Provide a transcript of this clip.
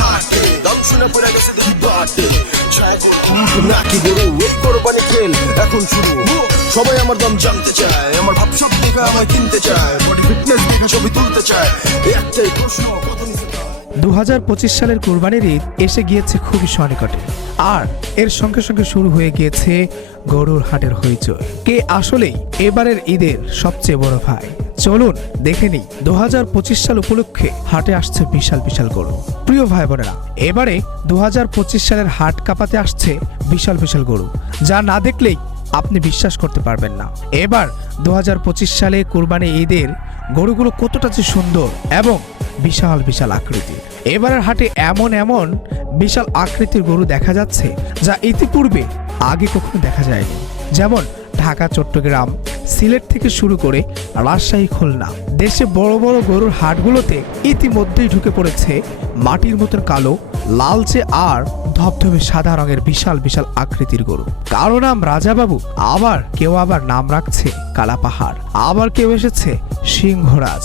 হাটে দাম শুনে পড়ে গেছে দেখি বাটে নাকি গরু এই কোরবানি খেল এখন শুরু সবাই আমার দাম জানতে চায় আমার ভাবসাব দেখে আমায় কিনতে চায় ফিটনেস দেখে ছবি তুলতে চায় একটাই প্রশ্ন কত নিচে 2025 সালের কোরবানির ঈদ এসে গিয়েছে খুবই সনিকটে, আর এর সঙ্গে সঙ্গে শুরু হয়ে গিয়েছে গরুর হাটের হইচই। কে আসলেই এবারের ঈদের সবচেয়ে বড় ভাই? চলুন দেখে নিই 2025 সাল উপলক্ষে হাটে আসছে বিশাল বিশাল গরু। প্রিয় ভাই বোনেরা, এবারে 2025 সালের হাট কাঁপাতে আসছে বিশাল বিশাল গরু, যা না দেখলেই আপনি বিশ্বাস করতে পারবেন না। এবার 2025 সালে কোরবানি ঈদের গরুগুলো কতটা যে সুন্দর এবং বিশাল বিশাল আকৃতি। এবারের হাটে এমন এমন বিশাল আকৃতির গরু দেখা যাচ্ছে যা ইতিপূর্বে আগে কখনো দেখা যায়নি। যেমন ঢাকা, চট্টগ্রাম, সিলেট থেকে শুরু করে রাজশাহী, খুলনা, দেশে বড় বড় গরুর হাটগুলোতে ইতিমধ্যেই ঢুকে পড়েছে মাটির মতন কালো, লালচে আর ধবধবে সাদা রঙের বিশাল বিশাল আকৃতির গরু। কারো নাম রাজাবাবু, আবার কেউ নাম রাখছে কালা পাহাড়, আবার কেউ এসেছে সিংহরাজ।